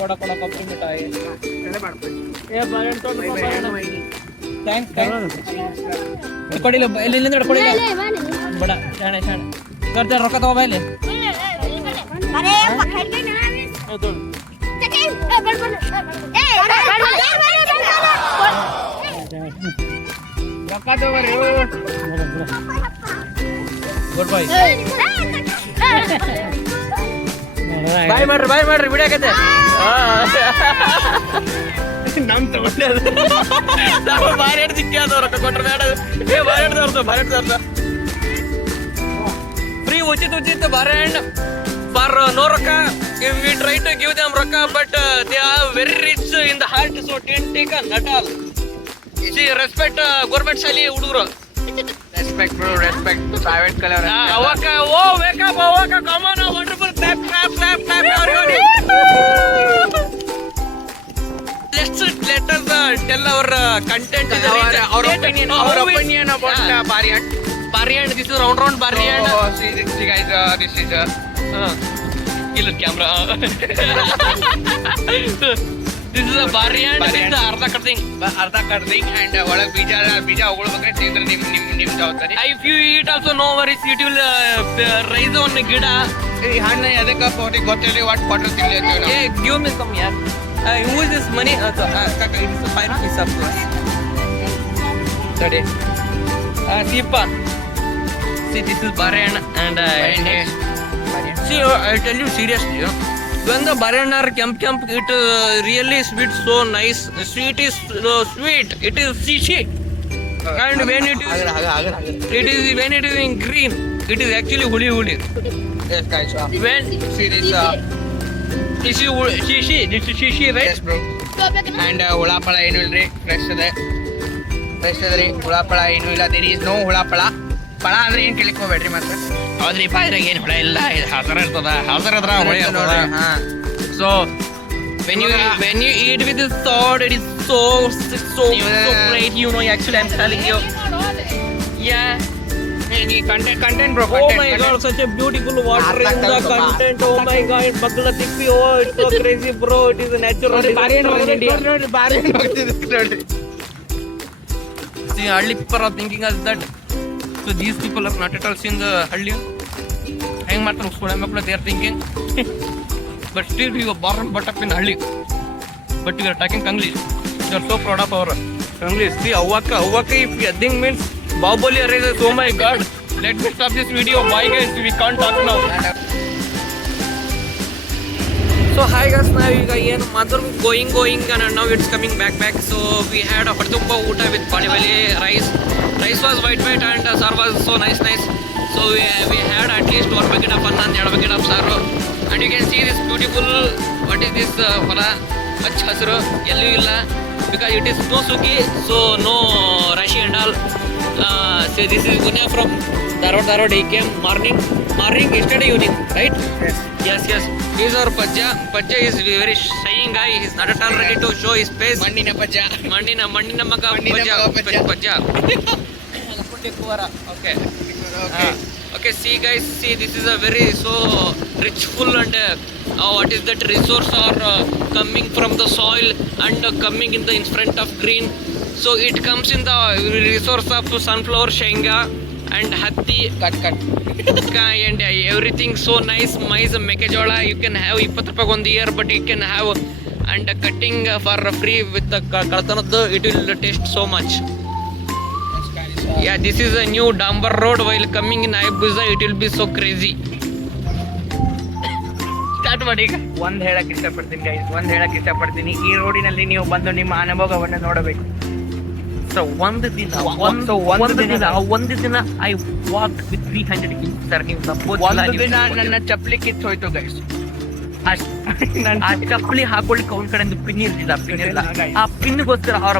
ಕೊಡ ಕೊಬ್ಬರಿ ಮಿಠಾಯಿ ಏ ಬಾಳೆಹಣ್ಣು ತೊಗೊಂಡು ಥ್ಯಾಂಕ್ಸ್ ಕೊಡಿಲ್ಲ ಇಲ್ಲಿಂದ ಕೊಡಿಲ್ಲ ಬಡ ಶಾಣೆ ಕರ್ತ ರೊಕ್ಕ ತಗೋಬಾ ಇಲ್ಲಿ ರೊಕ್ಕ ತಗೋರಿ ಗುಡ್ ಬಾಯ್ ಬಾಯ್ ಮಾಡ್ರಿ ಬಿಡಾಕತ್ತೆ ನಮ್ ತಗೊಂಡೆ ಬಾರಿ ಸಿಕ್ಕ್ಯಾದ ರೊಕ್ಕ ಕೊಟ್ರೆ ಬೇಡ ಏ ಬಾರಿ ಫ್ರೀ ಉಚಿತ ಬಾಳೆಹಣ್ಣು ಫಾರ್ ನೋ ರೊಕ್ಕ we try to give them ರೊಕ್ಕ but they are very rich in the heart so take not all respect government ಶಾಲಿ ಹುಡುಗರು Respect bro, respect to private color. Awaka, oh wake up, Awaka, come on, wonderful, clap, everybody. Let us tell our content. Our opinion about Bariyan. Bariyan, this is round Bariyan. Oh, see guys, this is kill the camera. This is a Bariyan, this is the Arda cutting and ಒಳಗೆ ಬೀಜ ಹೋಗ್ಬೇಕ್ರೆ ತಿಂದ್ರೆ ನಿಮ್ ಜವಾಬ್ದಾರಿ. If you eat also no worries, it will rise on ಗಿಡ. ಈ ಹಣ್ಣು ಎದಕ್ಕೆ ಕೋಟಿ ಗೊತ್ತಿಲ್ಲ ವಾಟ್ ಕ್ವಾರ್ಟರ್ ತಿನ್ಲಿ. Hey, give me some yaar. Who is this money? Kaka, it is 5 rupees of course. Today. Sipa. See, this is Bariyan and see, I tell you seriously, when the Bariyan are camp, it really sweet, so nice. Sweet is sweet. It is shishi. And when it is when it is in green, it is actually huli. Yes guys, When see this this is shishi, right? yes bro. And ಹುಳಾಪಳ ಏನು ಇಲ್ರಿ, fresh ಅದ ರೀ. ಹುಳಾಪಳ ಏನು ಇಲ್ಲ, there is no ಹುಳಾಪಳ. ಪಳ ಅಂದ್ರೆ ಏನ್ ಕೇಳಕ್ ಹೋಗ್ಬೇಡ್ರಿ ಮತ್ತೆ. ಹೌದ್ರಿ ಪಾಯ್ರಾಗ ಏನು ಹುಳ ಇಲ್ಲ, ಇದು ಹಸರ ಇರ್ತದ, ಹಸರ ಇದ್ರ ಹುಳಿ ಇರ್ತದ. So when you eat with this salt, it is so great. You know, actually I'm telling you. Yeah. Content bro. Oh my god, such a beautiful water in the content. Oh my god, Bagla Tikpi. Oh, it's so crazy bro. It is a natural. See, Halli people are thinking as that. So these people are not at all seeing the Halli. Hang matter Skodamapla, they are thinking. But still we were born but up in Halli. But we are talking English. We are so proud of our English. See, Awaka, if you think means Bahubali arises. Oh my god. Let me stop this video. Bye guys, we can't talk now. So hi guys, now we are mother going and now it's coming back. So we had a Patumba Uta with Padivali rice. Rice was white and sar was so nice. So we had at least 1 bucket of anna and 2 bucket of saru. And you can see this beautiful, what is this phala, much hasru, yellow illa, because it is no suki, so no rashi and all. So this is Gunya from Dharwad. He came morning, yesterday evening, right? Yes. These are Pajja is very shy guy. He is not at all ready to show his face. Mandina maga Pajja. Okay, see guys, this is a very so richful and what is that resource are coming from the soil and coming in front of green. So it comes in the resource of sunflower, shenga and hatti cut and everything so nice. Mais mekejola you can have 20 rupees on the year, but you can have and cutting for free with the kaltanadu. It will taste so much. Yeah, this is a new Dambar road. While coming in Hayabusa, it will be so crazy. Start ಮಾಡಿ ಈಗ. ಒಂದ್ ಹೇಳಕ್ ಇಷ್ಟಪಡ್ತೀನಿ ಈ ರೋಡಿನಲ್ಲಿ ನೀವು ಬಂದು ನಿಮ್ಮ ಅನುಭವವನ್ನು ನೋಡಬೇಕು. So ಒಂದು ದಿನ I walked with 300 kilometers. ನೀವು ನಂಬೋದು ಒಂದು ದಿನ ನನ್ನ ಚಪ್ಪಲಿ ಕಿತ್ತು ಹೋಯ್ತು ಗೈಸ್. ಆ ಚಪ್ಪಲಿ ಹಾಕೊಳ್ಳಿಕ್ಕೆ ಅವ್ನ ಕಡೆ ಪಿನ್ ಇರ್ಲಿಲ್ಲ. ಆ ಪಿನ್ಗೋಸ್ಕರ ಅವ್ರ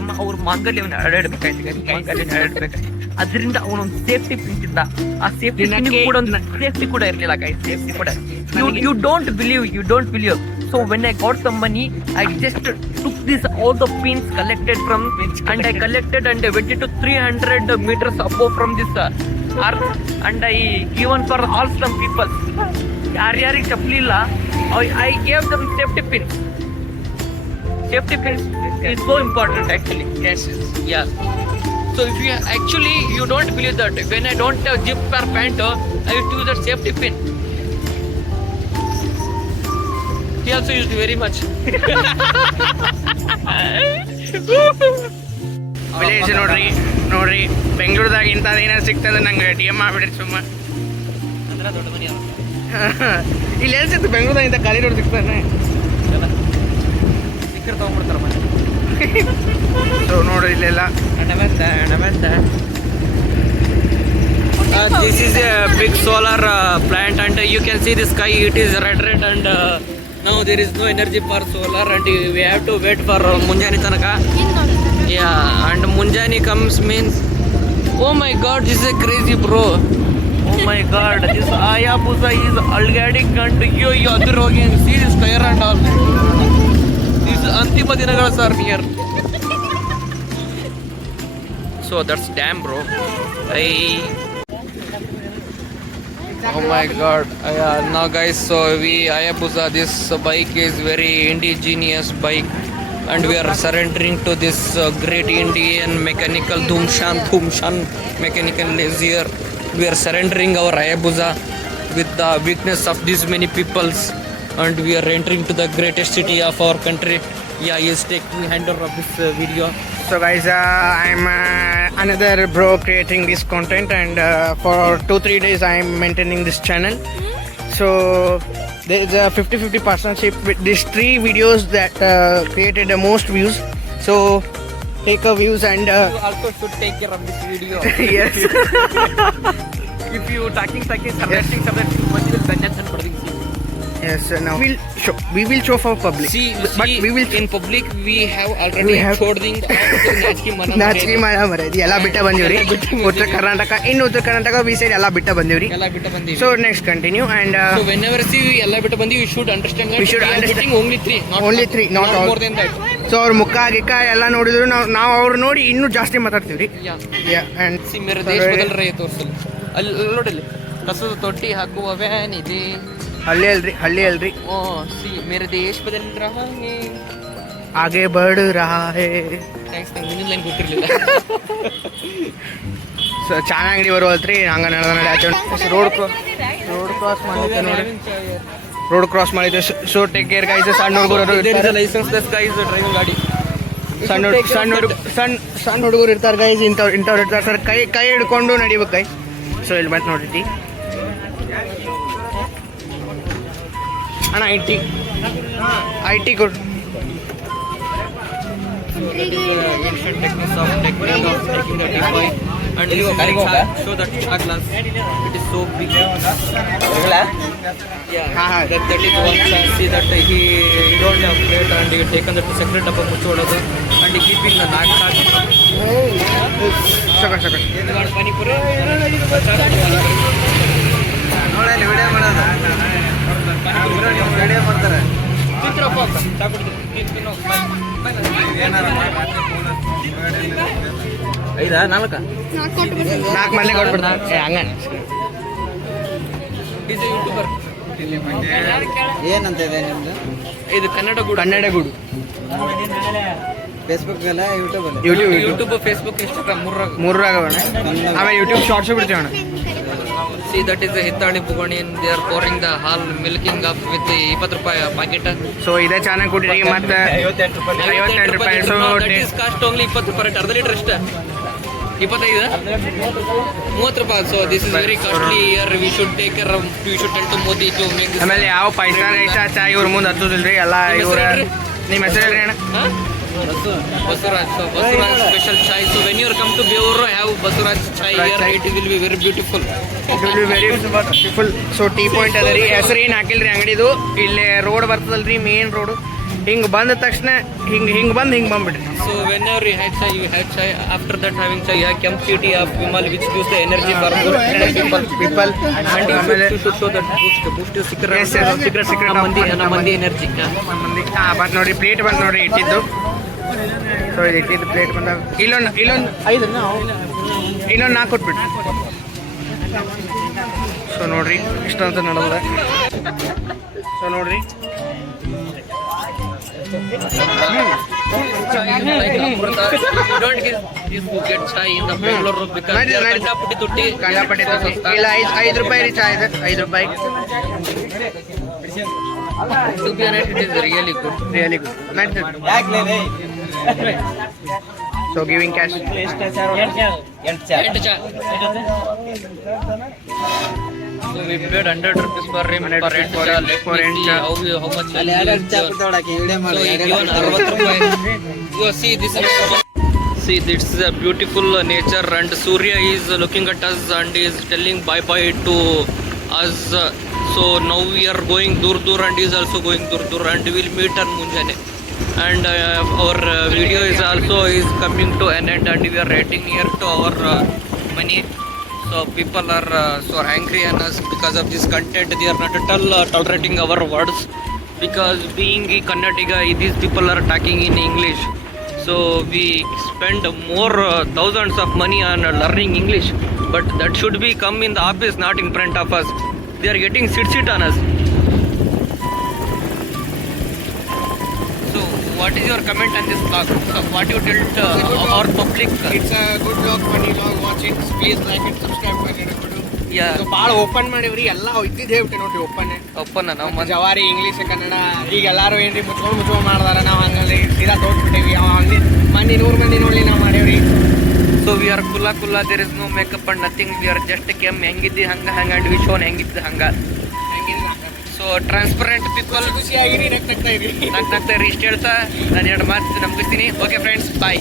ಮಾಂಗಲ್ಯವನ್ನು ಅರಡಬೇಕಾಯ್ತು. ಅದರಿಂದ ಅವನೊಂದು ಸೇಫ್ಟಿ ಪಿನ್ ಇದ್ದ. ಆ ಸೇಫ್ಟಿ ಕೂಡ ಒಂದು ಸೇಫ್ಟಿ ಕೂಡ ಇರಲಿಲ್ಲ ಗೈಸ್. ಸೇಫ್ಟಿ ಕೂಡ you don't believe. So when I got some money, I just took all the pins collected from and I collected and I went to 300 meters above from this earth and I given for all some people. ಯಾರ್ಯಾರಿಗೆ ಚಪ್ಪಲಿ ಇಲ್ಲ, I gave them safety pins. safety pins is so important actually. Yes. Yeah. So if you don't believe that when I don't have zip or pant, I used to use that safety pin. He also used very much. Village ನೋಡ್ರಿ ಬೆಂಗಳೂರದಾಗ ಇಂಥದ್ದೇನ ಸಿಗ್ತದೆ ನಂಗೆ DM ಆಗ್ಬಿಡ್ರಿ ಸುಮ್ಮ. ಅಂದ್ರೆ ದೊಡ್ಡ ಮನೆ ಇಲ್ಲಿ ಎಲ್ಲಿ ಸಿಗ್ತು ಬೆಂಗಳೂರದಾಗ ಇಂಥ ಖಾಲಿ ರೋಡ್ ಸಿಗ್ತಾನೆ. ಸಿಕ್ಕರ್ ತಗೊಂಡ್ಬಿಡ್ತಾರ ಮನೆ. ಸೊ ನೋಡ್ರಿ ಇಲ್ಲೆಲ್ಲ this is a big solar plant and you can see the sky, it is red and now there is no energy for solar and we have to wait for ಮುಂಜಾನೆ ತನಕ. Yeah, and ಮುಂಜಾನೆ comes means, oh my god, this is a crazy bro. Oh my god, this Hayabusa is algatic and you other ಹೋಗಿ see this tire and all. This ಅಂತಿಮ ದಿನಗಳು sir near. So that's damn bro. Oh my god. Now guys, so Hayabusa, this bike is very indigenous bike and we are surrendering to this great Indian mechanical Dhumshan mechanical lazier. We are surrendering our Hayabusa with the weakness of these many peoples and we are entering to the greatest city of our country. Yeah, he is taking handle of this video. So guys, I'm another bro creating this content and for 2-3 days I'm maintaining this channel. So there's a 50-50 partnership with these 3 videos that created the most views. So take a views and You also should take care of this video. yes. If you talking suggesting something, what will Benjamin Barding see? Yes, now we will show for public. But we will in public we have already showing ನಾಚಿಕೆ ಮರ ಎಲ್ಲ ಬಿಟ್ಟ ಬಂದಿವ್ರಿ. ಉತ್ತರ Karnataka V side ಎಲ್ಲ ಬಿಟ್ಟ ಬಂದಿವ್ರಿ. So next continue and so whenever see ಎಲ್ಲ ಬಿಟ್ಟ ಬಂದಿ you should understand that we should understand only three not all more than that. So ಅವ್ರ ಮುಖ ಗಿಕ್ಕ ಎಲ್ಲ ನೋಡಿದ್ರು ನಾವು ಅವ್ರು ನೋಡಿ ಇನ್ನೂ ಜಾಸ್ತಿ ಮಾತಾಡ್ತೀವ್ರಿ. and see ಮೇರೆ ದೇಶ ಬದಲ್ ರಹೆ ತೋರ್ಸಲ್ಲ ಅಲ್ಲಿ ನೋಡಲ್ಲಿ ಕಸದ ತೊಟ್ಟಿ ಹಾಕುವ ವ್ಯಾನ್ ಇದೆ. ಹಳ್ಳಿ ಅಲ್ರಿ ಓ ಸಿ ಮೇರೆ ದೇಶ ಬದಲ್ ರಹಾ ಹೈ ಆಗೆ ಬಡ್ ರಹಾ ಹೈ. ಥ್ಯಾಂಕ್ಸ್ ನಂಗೆ ಲೈನ್ ಗೊತ್ತಿರಲಿಲ್ಲ. ಸೊ ಚಾನ ಅಂಗಡಿ ಬರುವಲ್ತ್ರಿ ಹಂಗ ನಡೆ ರೋಡ್ ಕ್ರಾಸ್ ಮಾಡಿದ್ದೆ ನೋಡಿ. ರೋಡ್ ಕ್ರಾಸ್ ಮಾಡಿದ್ದೆ. So take care guys. ಸಣ್ಣ ಹುಡುಗರು ಲೈಸೆನ್ಸ್ ಲೆಸ್ ಗೈಸ್ ಡ್ರೈವಿಂಗ್ ಗಾಡಿ. ಸಣ್ಣ ಹುಡುಗರು ಇರ್ತಾರೆ ಗೈಸ್. ಇಂಥವ್ರು ಇರ್ತಾರೆ ಸರ್. ಕೈ ಹಿಡ್ಕೊಂಡು ನಡಿಬೇಕು ಗೈಸ್. ಸೊ ಇಲ್ಲಿ ಬಂತು ನೋಡಿತಿ ಅಣ್ಣ ಐ ಟಿ ಕೊಡು. ancient techniques of taking the T5 and show that glass. It is so big. Yeah, that is one chance. See that he don't have plate and he taken that separate up muchododu and he keeping the naak Saka panipura ನೋಡಿ video ಮಾಡೋದು video ಮಾಡ್ತಾರೆ. ನಾಲ್ಕು ಮಂದಿ ಕೊಟ್ಬಿಡ್ತಾರೆ ಹಂಗ. ಏನಂತ ಇದೆ ನಿಮ್ದು? ಇದು ಕನ್ನಡ ಗೂಡು ಫೇಸ್ಬುಕ್ ಅಲ್ಲ ಯೂಟ್ಯೂಬ್ ಅಲ್ಲ? ಯೂಟ್ಯೂಬ್ ಫೇಸ್ಬುಕ್ ಇನ್ಸ್ಟಾಗ್ರಾಮ್ ಮೂರಾಗ ಆಮೇಲೆ ಯೂಟ್ಯೂಬ್ ಶಾರ್ಟ್ಸ್ ಬಿಡ್ತೀವಿ ಅಣ್ಣ. See, that is the Hittani Pugani and they are pouring the hall milking up with the 20 ರೂಪಾಯಿ packet. ಸೊ ಇದೇ ಚೆನ್ನಾಗಿ ಕೊಟ್ಟಿರಿ ಮತ್ತೆ 58 ರೂಪಾಯಿ. So that is cost only 20 ರೂಪಾಯಿ ಅರ್ಧ ಲೀಟರ್ ಅಷ್ಟೇ. 25 30 ರೂಪಾಯಿ. So this is very costly year. We should take care. We should tell to Modi to make this. ಆಮೇಲೆ ಯಾವ ಪೈಸಾ ಚಾ ಇವ್ರ ಮುಂದೆ ಹತ್ತೋದಿಲ್ರಿ ಎಲ್ಲ ಇವ್ರ. ನಿಮ್ಮ ಹೆಸರು ಹೇಳ್ರಿ ಅಣ್ಣ? Basuraj. So Basuraj special chai. So when you come to Beoru, have Basuraj chai here. It will be very beautiful. It will be very beautiful. So tea point ಅದ ರೀ. ಹೆಸರು ಏನು ಹಾಕಿಲ್ರಿ ಅಂಗಡಿದು. ಇಲ್ಲಿ ರೋಡ್ ಬರ್ತದಲ್ರಿ ಮೇನ್ ರೋಡು. ಹಿಂಗೆ ಬಂದ ತಕ್ಷಣ ಹಿಂಗೆ ಬಂದ್ಬಿಡ್ರಿ. So whenever you have chai, you have chai. After that having chai, you have Camp City of Vimal which gives the energy for people. and you should show that boost your secret ನಮ್ಮ ಮಂದಿ energy. ಬಂತು ನೋಡ್ರಿ plate ಬಂತು ನೋಡ್ರಿ ಇಟ್ಟಿದ್ದು. So ಇದು ಇಟ್ಟಿದ್ದು plate ಬಂದಾಗ ಇಲ್ಲೊಂದು 5 ಇನ್ನೊಂದು 4 ಕೊಟ್ಬಿಟ್ಟು. ಸೊ ನೋಡ್ರಿ ಇಷ್ಟಂತ ನಡೆದ. ಸೊ ನೋಡ್ರಿ chai like Amrita. You don't get chai in the Bangalore because they are Kandaputti Tutti. ಕಂಡಪಟ್ಟಿ ಇಲ್ಲ 5 ರೂಪಾಯಿ ರೀ ಚಾಯ್ ಇದೆ 5 ರೂಪಾಯಿ To be honest, it is really good. Really good so giving cash And chai. So we paid 100 rupees per him for rent cha. Let for me rent see cha. how much ಅಲ್ಲಿ he ಎರಡು is. ಚಾ ಕುತ್ಕೊಳಕ್ಕೆ video So ಮಾಡಿ he given 60 rupees. You see this is a beautiful nature and Surya is looking at us and is telling bye bye to us. So now we are going dur and he is also going dur and we will meet on Munjane. And our video is also coming to an end and we are getting near to our money. So people are so angry on us because of this content. They are not at all tolerating our words because being a Kannadiga, these people are talking in English. So we spend more thousands of money on learning English, but that should be come in the office, not in front of us. They are getting sit on us. So what is your comment on this vlog? So what you tell our public? It's a good vlog funny vlog watch it please like and subscribe ಮಾಡಿ Yeah, ಭಾಳ open ಮಾಡಿವ್ರಿ ಎಲ್ಲ ಇದ್ದಿದ್ದು ಹೇಳ್ಬಿಟ್ಟು ನೋಡ್ರಿ open open ನಾವು ಮಂದಿ ಜವಾರಿ ಇಂಗ್ಲೀಷ್ ಕನ್ನಡ ಈಗ ಎಲ್ಲಾರು ಏನ್ರಿ ಮುಚ್ಕೊಂಡು ಮಾಡ್ದಾರ ನಾವು ಹಂಗಲ್ಲಿ ಸೀದಾ ತೋರ್ಸ್ಬಿಟ್ಟೇವಿ ಅವ ಹಂಗೆ ಮಂದಿ 100 ಮಂದಿ ನೋಡ್ಲಿ ನಾವು ಮಾಡೇವ್ರಿ So we are kulla, there is no makeup and nothing. We are just came ಹೆಂಗಿದ್ದಿ ಹಂಗ and we shown ಹೆಂಗಿದ್ದ ಹಂಗ. So transparent people ಖುಷಿಯಾಗಿರಿ ನಗ್ತಾ ಇರಿ ನಗ್ತಾ ಇರಿ ಇಷ್ಟ ಹೇಳ್ತಾ ನಾನು 2 ಮಾತು ನಮ್ಗಿಸ್ತೀನಿ. ಓಕೆ ಫ್ರೆಂಡ್ಸ್, ಬಾಯ್.